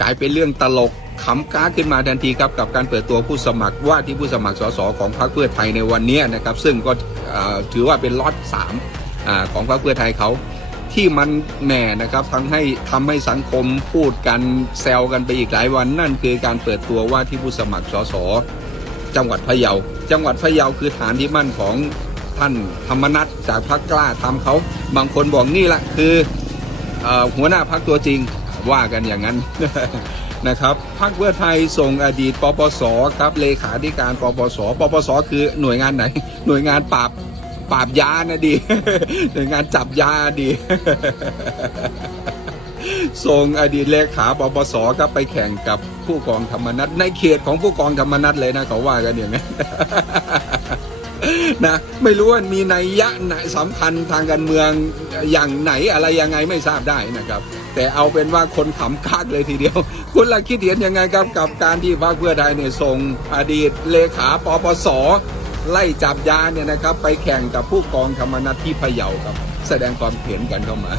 กลายเป็นเรื่องตลกขำก้าขึ้นมาทันทีครับกับการเปิดตัวผู้สมัครว่าที่ผู้สมัครสสของพรรคเพื่อไทยในวันนี้นะครับซึ่งก็ถือว่าเป็นล็อตสามของพรรคเพื่อไทยเขาที่มันแหน่นะครับทำให้ทำให้สังคมพูดกันแซวกันไปอีกหลายวันนั่นคือการเปิดตัวว่าที่ผู้สมัครสสจังหวัดพะเยา จังหวัดพะเยาคือฐานที่มั่นของท่านธรรมนัฐจากพรรคกล้าทำเขา บางคนบอกนี่แหละคืออหัวหน้าพรรคตัวจริง ว่ากันอย่างนั้นนะครับพรรคเพื่อไทยส่งอดีตปปสครับเลขาธิการปปสปปสคือหน่วยงานไหน หน่วยงานปราบปราบยานะดีหน่วยงานจับยาดีส่งอดีตเลขาปปสครับไปแข่งกับผู้กองธรรมนัฐในเขตของผู้กองธรรมนัฐเลยนะเขาว่ากันอย่างนั้น นะไม่รู้ว่ามีนัยยะไหนสำคัญทางการเมืองอย่างไหนอะไรยังไงไม่ทราบได้นะครับ แต่เอาเป็นว่าคนขำคักเลยทีเดียว คุณละคิดเห็นยังไงครับกับการที่พรรคเพื่อไทยเนี่ยส่งอดีตเลขาปปสไล่จับยาเนี่ยนะครับ ไปแข่งกับผู้กองธรรมนัฐที่พะเยาครับ แสดงความเห็นกันเข้ามา